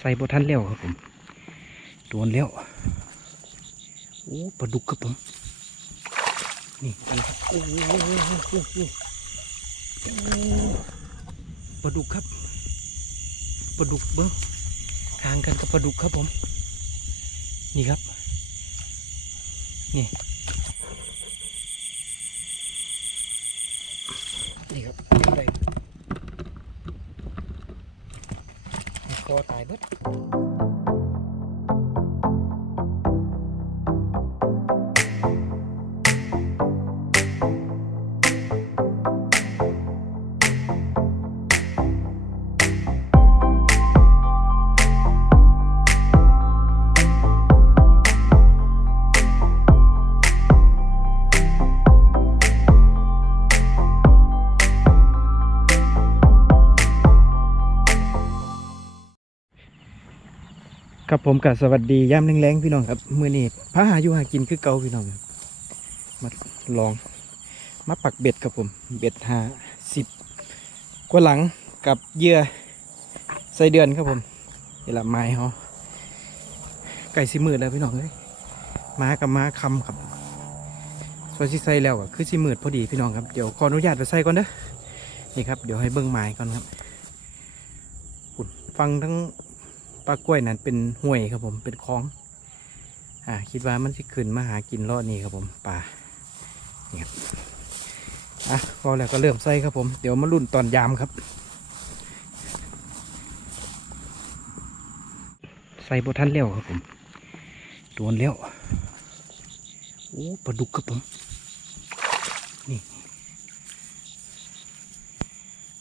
ใส่บทันแล้วครับผมโดนแล้วโอ้ปลาดุกครับผมนี่นโอ้โหปลาดุกครับปลาดุกเบิ้งทางกันกับปลาดุกครับผม นี่ครับ นี่ครับได้ คอ ครับผมกับสวัสดีย่ำแรงๆพี่น้องครับมื้อนี้พระหาอยู่หากินคือเกาพี่น้องครับมาลองมาปักเบ็ดครับผม เบ็ดหาสิบกว่าหลังกับเยื่อใส่เดือนครับผมนี่ละไม้เขาไก่สิมืดแล้วพี่น้องเอ้ยมากับมาคำครับส่วนที่ใส่แล้วอะคือสิมืดพอดีพี่น้องครับเดี๋ยวขออนุญาตไปใส่ก่อนเด้อนี่ครับเดี๋ยวให้เบิ้งไม้ก่อนครับฟังทั้ง ปลากล้วยนั้นเป็นห้วยครับผมเป็นคลองอ่าคิดว่ามันจะขึ้นมาหากินรอดนี่ครับผมป่านี่ครับอะพอแล้วก็เริ่มใส่ครับผมเดี๋ยวมาลุ่นตอนยามครับ ใส่บทันแล้วครับผมโดนแล้วโอ้ปลาดุกครับผม นี่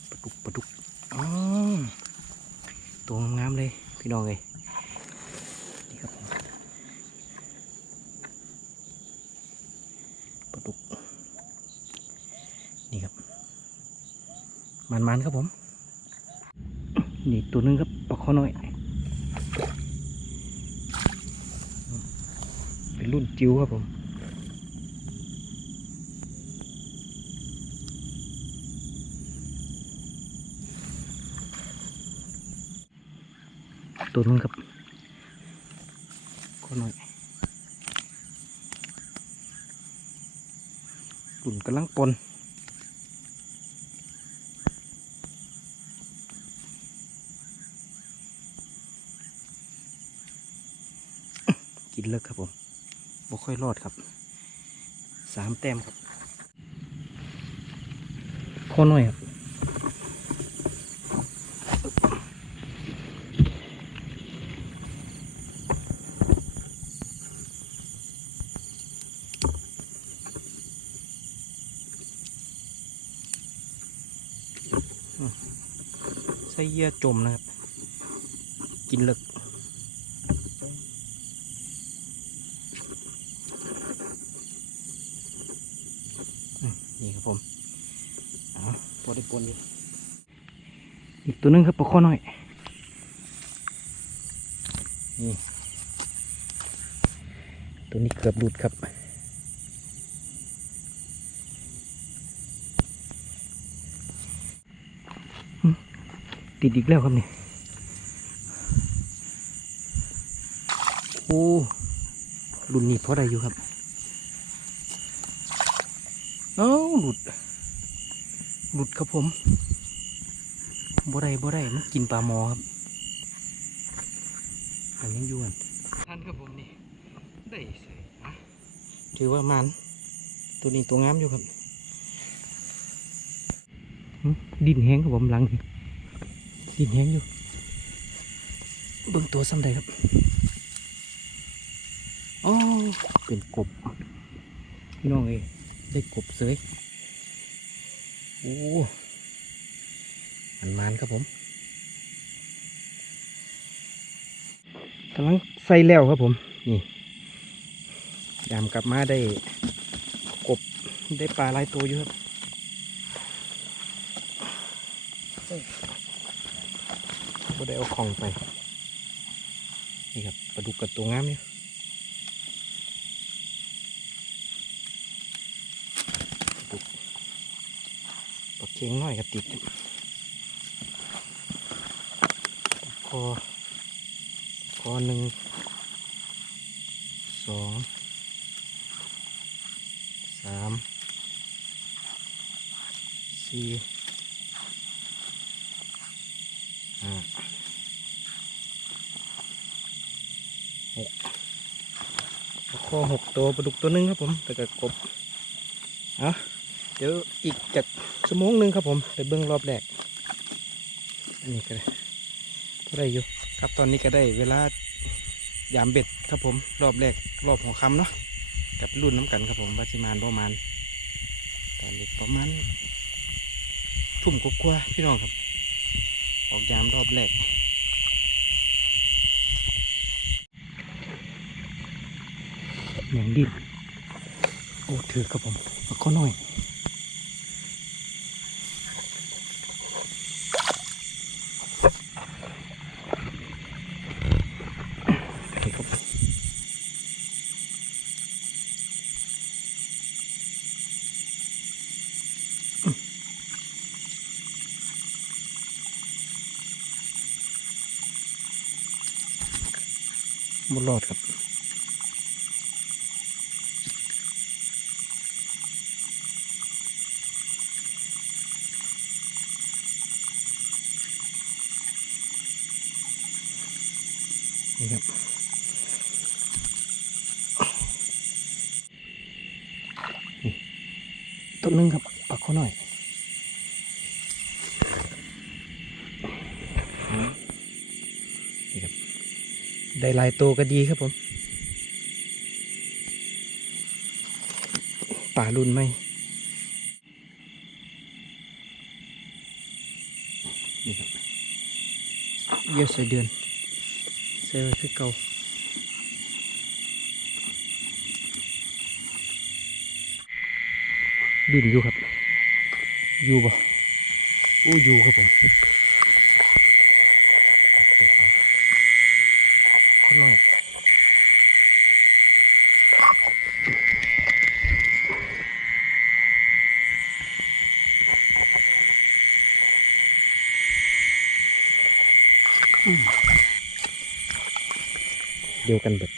ปลาดุกปลาดุกอ๋อ ตัวงามๆเลย พี่น้องเลยนี่ครับปลาดุกนี่ครับมันๆครับผม นี่ตัวหนึงครับปลาคอน้อยเป็นรุ่นจิ๋วครับผม ตัวหนึงครับคอน้อยรุ่นกำลังปนกินเลิกครับผมบ่ค่อยรอดครับสามแต้มครับคอน้อยครับ ใส่เหยื่อจมนะครับ กินเลิกอืมนี่ครับผมอ๋อพอได้ปนอยู่อีกตัวนึงครับปลาข้อน้อยนี่ตัวนี้เกือบหลุดครับ ติดอีกแล้วครับนี่โอ้รุ่นนี้เพราะอะไรอยู่ครับเอ้าหลุด หลุดครับผมบ่ได้บ่ได้มันกินปลาหมอครับอันนี้ยวนท่านครับผมนี่ได้ใส่อะถือว่ามัน ตัวนี้ตัวงามอยู่ครับหึดินแห้งครับผมหลังนี่ ดินแห้งอยู่ เบิ่งตัวซ้ำใดครับโอ๋อเป็นกบ พี่น้องเอ้ยได้กบเสยโอ้มันมันครับผมกำลังใส่แล้วครับผม นี่ยามกลับมาได้กบได้ปลาหลายตัวอยู่ครับ บ่ได้เอาของไป นี่ครับปลาดุกกับตัวงามเนี่ยปลาดุกปลาเค็งน้อยกับติดคอคอหนึ่งสองสามสี่ห้าหกปลาคอหก ตัวปลาดุกตัวหนึงครับผมแต่ก็กบเอาเดี๋ยวอีกจากชั่วโมงหนึ่งครับผมไปเบิ้องรอบแรกอันนี้ก็ได้ก็ได้อยู่ครับตอนนี้ก็ได้เวลายามเบ็ดครับผมรอบแรกรอบของคำเนาะกับรุ่นน้ำกันครับผมวาสิมานประมาณตอนเด็กประมาณทุ่มกว่าพี่น้องครับ ออกยามรอบแรก อย่างดิบโอ้ถือครับผมมาข้อหน่อยโอเคครับหมดรอดครับ นึงครับปักเขาหน่อยนี่ครับได้ลายโตก็ดีครับผมป่ารุ่นไหมนี่ครับเยี่ยวใส่เดือนใส่ไว้คือเก่า ดินอยู่ครับ อยู่บ่อู้อยู่ครับผมคนน้อยอืมเดียวกันแบบ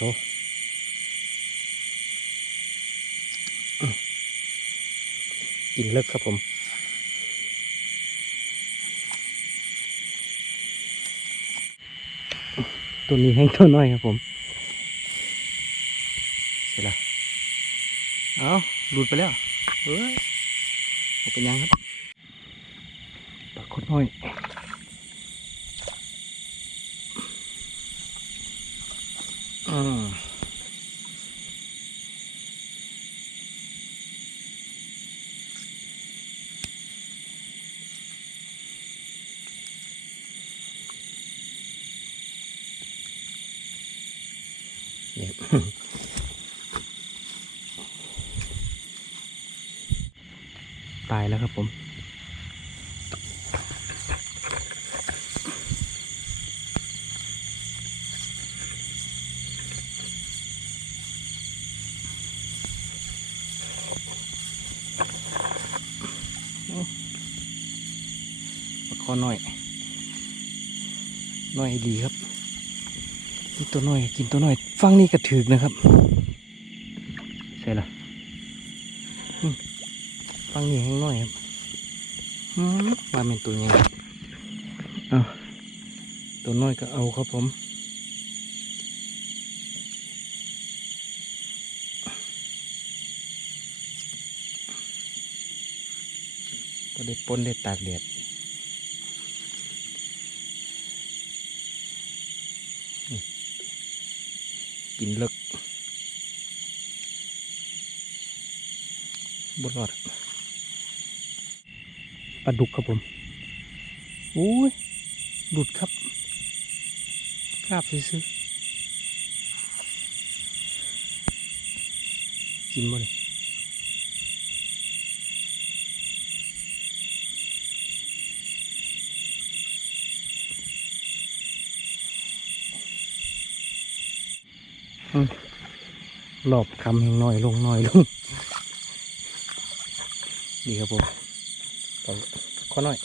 โทกินเลิกครับผมตัวนี้แห้งตัวน้อยครับผม เสร็จแล้ว เอาหลุดไปแล้ว เฮ้ยเอเป็นยังครับปลาคดน้อย อืมเนี่ย ครับผมปลาคอน้อยน้อยดีครับนี่ตัวน้อยกินตัวน้อยฟังนี่กระถือนะครับใช่ละอืม ฟังนี่แห้งน้อยครับอืมว่าเป็นตัวใหญ่เอาตัวน้อยก็เอาครับผมก็ได้ปนได้ตากแดดกินเลิกบรอดป ลาดุกครับผมอุ้ยหลุดครับคราบซื้อกินบ่เลยอืมหลอบคำแห่งน้อยลงน้อยลง ดีครับผม ต่อข้อน้อย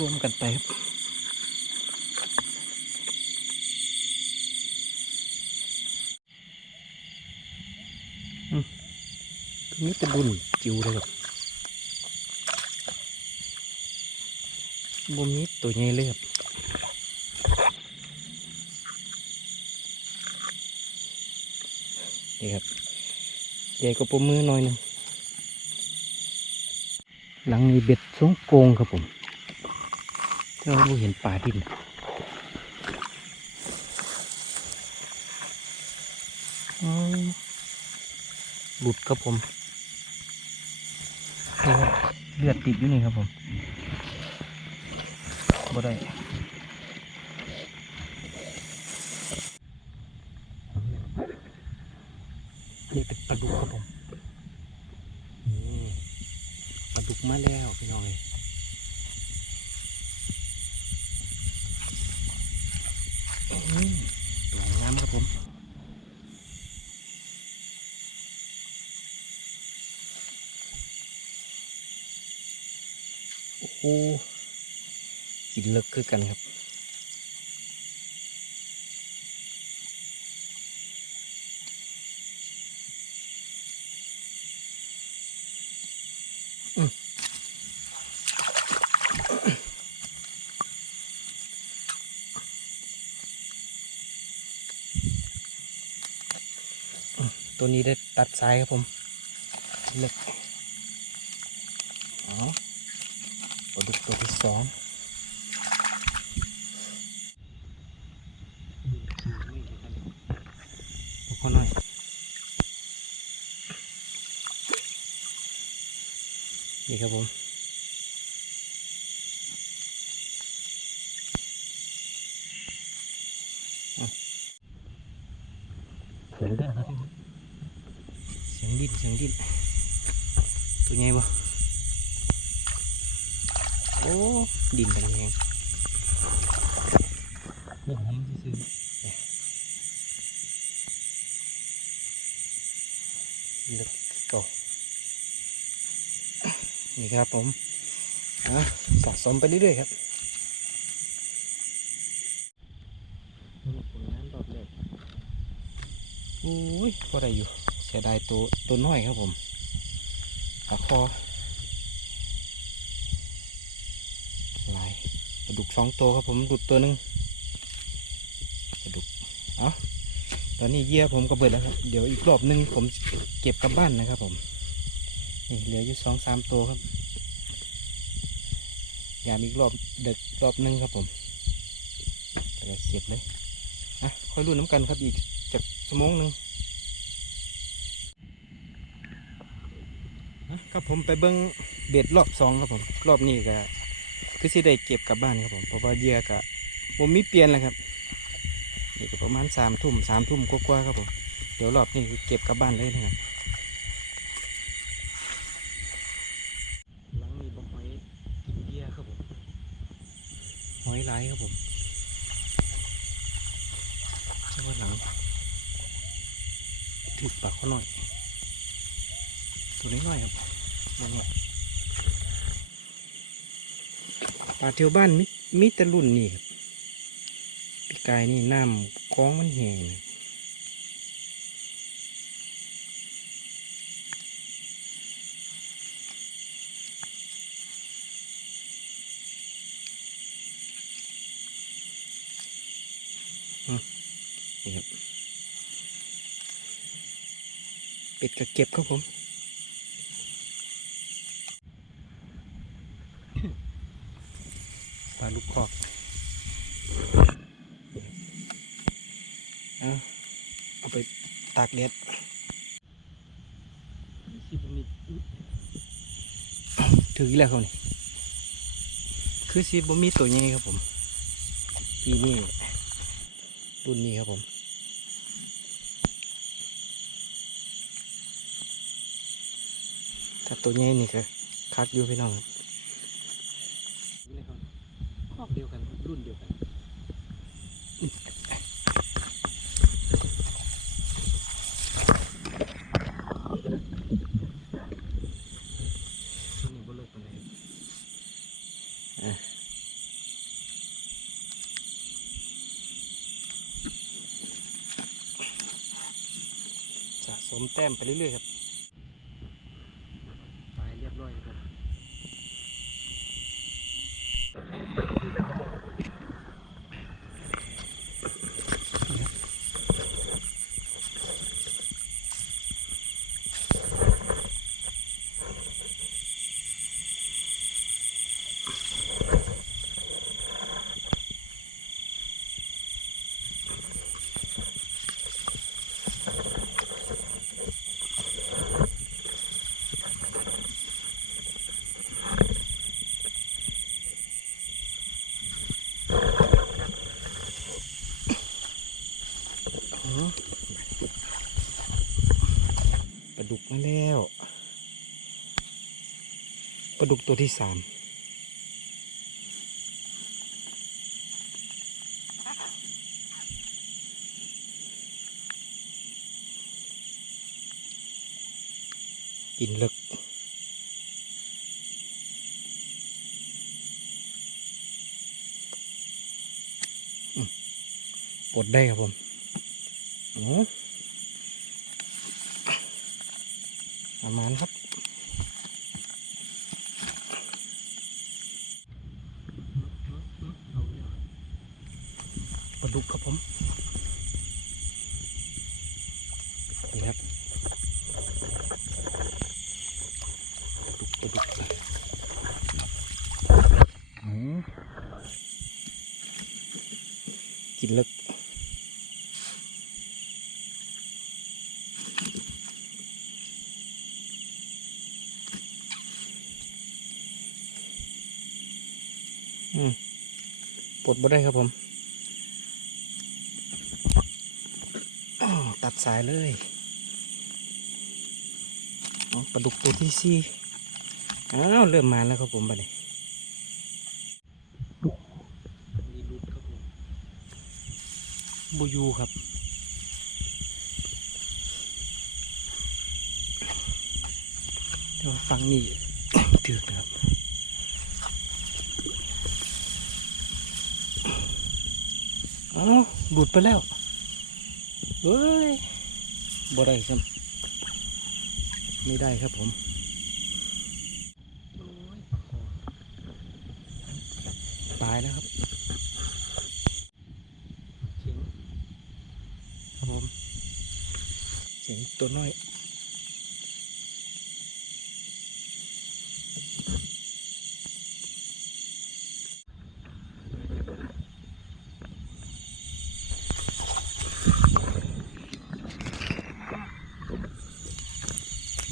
รวมๆกันไปครับตรงนี้ตะบุญจิ๋วเลยครับ บมนี้ตัวใหญ่เลยครับนี่ครับใหญ่กว่าปมมือหน่อยหนึงหลังนี้เบ็ดสงโกงครับผมเราเห็นป่าดินหลุดครับผม เลือดติดอยู่นี่ครับผม บ่ได้นี่เป็นปลาดุกครับผมนี่ปลาดุกมาแล้วพี่น้องเลยอืมตัวงามครับผมโอ้โห กินเลิกคือกันครับอืมตัวนี้ได้ตัดสายครับผมเลิกอ๋อปลาดุกตัวที่สอง ดูคนหน่อยนี่ครับผมเสียงเด้อครับเสียงดิ้นเสียงดิ้นตัวใหญ่บ่โอ้ ดินแดงแหงนี่แหงซื่อๆเนี่ยเลือกเก่านี่ ครับผมอะสะสมไปเรื่อยๆครับโอ้ยพอได้อยู่เสียดายตัวตัวน้อยครับผมปลาคอลายปลาดุกสองตัวครับผมดุดตัวหนึ่งปลาดุกเอาตอนนี้เยื่อผมก็เบิดแล้วครับ เดี๋ยวอีกรอบหนึงผมเก็บกลับบ้านนะครับผม นี่เหลืออยู่สองสามตัวครับ ยามอีกรอบเด็กรอบหนึงครับผมแล้วก็เก็บเลยอะค่อยรุ่นน้ำกันครับอีกจากชั่วโมงหนึ่งนะครับผมไปเบิ้งเบ็ดรอบสองครับผมรอบนี้ก็คือสิได้เก็บกลับบ้านครับผมเพราะว่าเยื่อก็ผมมีเปลี่ยนแล้วครับนี่ก็ประมาณสามทุ่มสามทุ่มกว่าๆครับผมเดี๋ยวรอบนี้เก็บกลับบ้านเลยนะครับหลังนี้บอกหอยกินเหยื่อครับผม ห อยหลายครับผมใช่ว่าหลังถือปากเขาหน่อย ตัวนี้หน่อยครับมองว่าปลาเทียวบ้านมิมิตรรุ่นนี่ครับปีกายนี่น้ำคล้องมันแห้งอืมนี่ครับ เป็ด กระเก็บครับผมปลาลูกคอกเอาเอาไปตากแดดถืออีกแล้วเขานี่คือซีบ่มีตัวใหญ่ครับผมปีนี้รุ่นนี้ครับผม ถ้า ตัวใหญ่นี่ก็คักอยู่พี่น้องคอกเดียวกันรุ่นเดียวกันตัวนี้บ่เลิกปานใดอะสะสมแต้มไปเรื่อยๆครับ ตายเรียบร้อยครับอื้อปลาดุกมาแล้วป ลาดุกตัวที่สามกินเลึกปลดได้ครับผมโอ้ประมาณครับ ปลาดุกครับผม นี่ครับปลาดุกปลาดุกกินลึกอืมปลดบ่ได้ครับผม ตัดสายเลย ปลาดุกตัวที่สี่อ้าวเริ่มมาแล้วครับผมบัดนี้บูยูครับเดี๋ยวฟังนี่ถือกครับเอ้าหลุดไปแล้วเฮ้ยบ่ได้ครับ ไม่ได้ครับผมตายแล้วครับเสียงครับผมเสียงตัวน้อย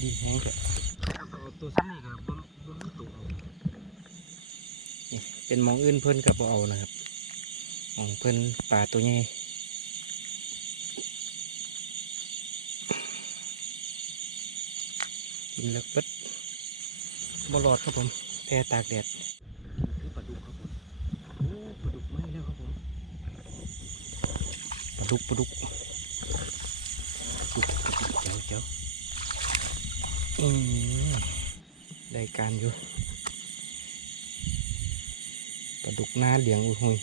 ดีแห้งแต่ตัวซ้ำนี่กับบนบนตัวนี่เป็นหมองอื่นเพิ่นกับบ่เอานะครับหมองเพิ่นป่าตัวใหญ่กินแล้วเปิดบลอดครับผมแพ้ตากแดดปลาดุกครับผมโอ้ปลาดุกไหมแล้วครับผมปลาดุกปลาดุกปลาดุกปลาดุกเจ๋วเจ๋ว อืม ได้การอยู่ปลาดุกหน้าเหลียงอุ้ยหุย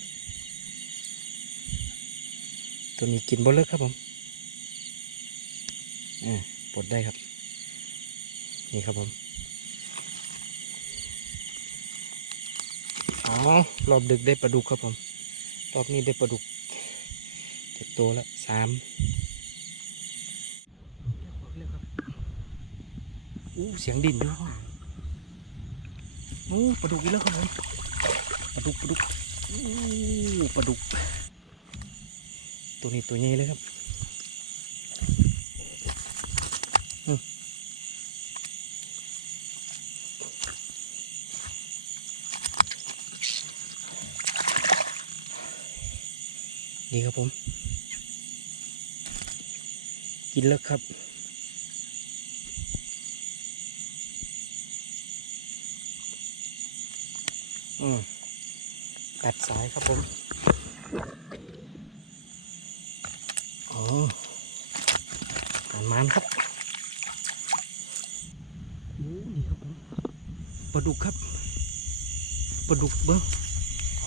ตัวนี้กินบ่เลิกครับผมอ่าปลดได้ครับ นี่ครับผมอ๋อรอบดึกได้ปลาดุกครับผม รอบนี้ได้ปลาดุกเจ็ดตัวละสาม อู้เสียงดินด้วยครับอ้ปลาดุกอีกแล้วครับผมปลาดุกปลาดุกโอ้ปลาดุก ตัวนี้ตัวใหญ่เลยครับดีครับผม กินแล้วครับ อืมตัดสายครับผมอ๋อหานมันครับโอ้นี่ครับผมปลาดุกครับปลาดุกเบิ้ง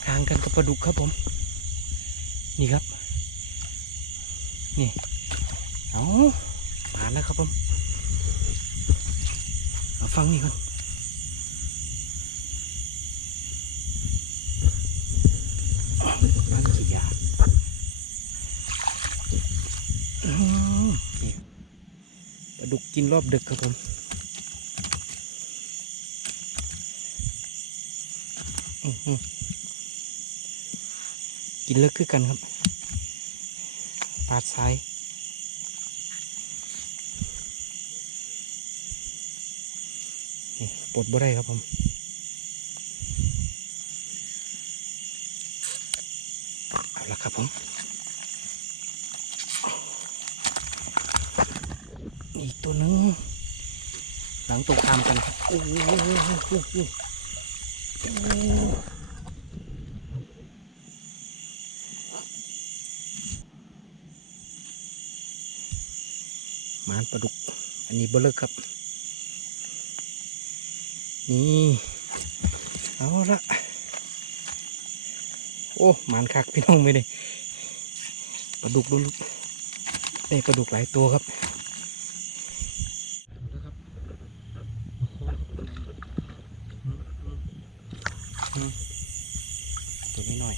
ทางกันกับปลาดุกครับผม นี่ครับ นี่เอามาแล้วครับผมเอาฟังนี่ก่อนมาขี้ยาอืมนี่ปลาดุ กินรอบดึกครับผมกินเลิกคือกันครับ ปาดซ้ายปลดบ่ได้ครับผมเอาละครับผม อีกตัวหนึง หลังตรงข้ามกันครับโอ้โหโอ้โหโอ้โหมานปลาดุก อันนี้เบลเลอร์ครับ นี่ เอาละโอ้หมานคักพี่น้องไม่ได้ปลาดุกดุลุกได้ปลาดุกหลายตัวครับตัวนี้หน่อย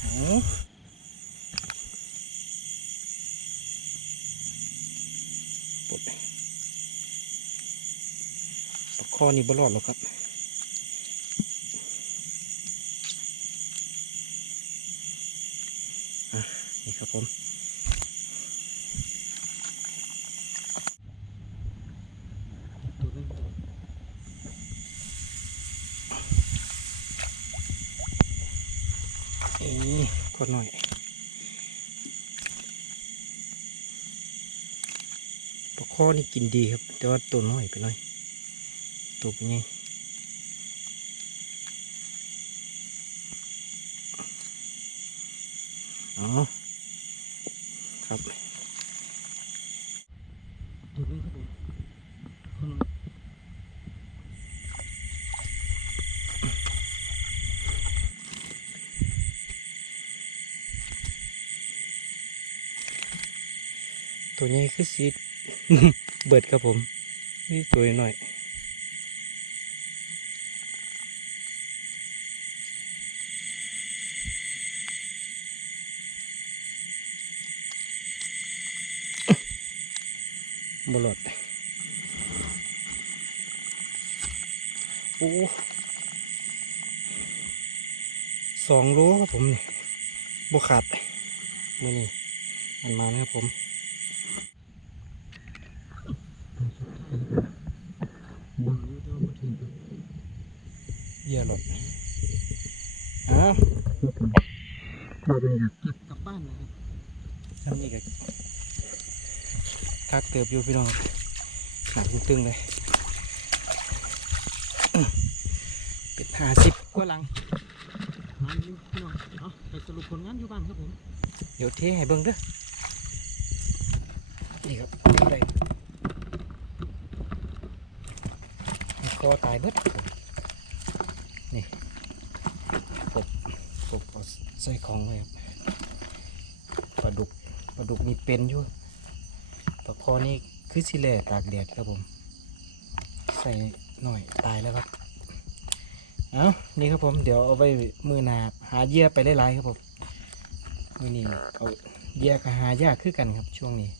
เอาปลด ปลาค อนี่บรอดหรอกครับอะนี่ครับผมเอ๊ะกดหน่อยปลาคอนี่กินดีครับ แต่ว่าตัวน้อยไปหน่อย ตัวนไงอ๋อครับตัวนี้ครับผมคนตัวนี้คือสีเบิดครับผมนี่ตัวหน้อย บลอดโอ้สองโลครับผมนี่บขาดมือนี่มันมานะครับผมเยี่ยหลดอ้าว มาเป็นไง เก็บกลับบ้านนะครับซ้ำนี่ก็คักเติบอยู่พี่น้องหนักตึงๆเลยอื้อเป็ดห้าสิบกว่าหลังงานอยู่พี่น้องเอาไปสรุปผลงานอยู่บ้านครับผมเดี๋ยวเทให้เบิ่งเด้อนี่ครับได้คอตายเบิดครับผมนี่กบกบเอาใส่ของไว้ครับปลาดุกปลาดุกนี่เป็นอยู่ปลาค อนี่คือสิแล่ตากแดดครับผม ใส่หน่อยตายแล้วครับ เอานี่ครับผมเดี๋ยวเอาไว้มือหนาหาเยื่อไปหลายๆครับผมมือนี้เอาเยื่อกับหายากคือกันครับช่วงนี้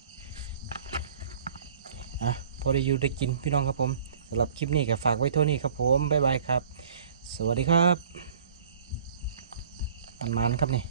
อะพอได้อยู่ได้กินพี่น้องครับผมสำหรับคลิปนี้ก็ฝากไว้เท่านี้ครับผมบ๊ายบายครับ สวัสดีครับมันมันครับนี่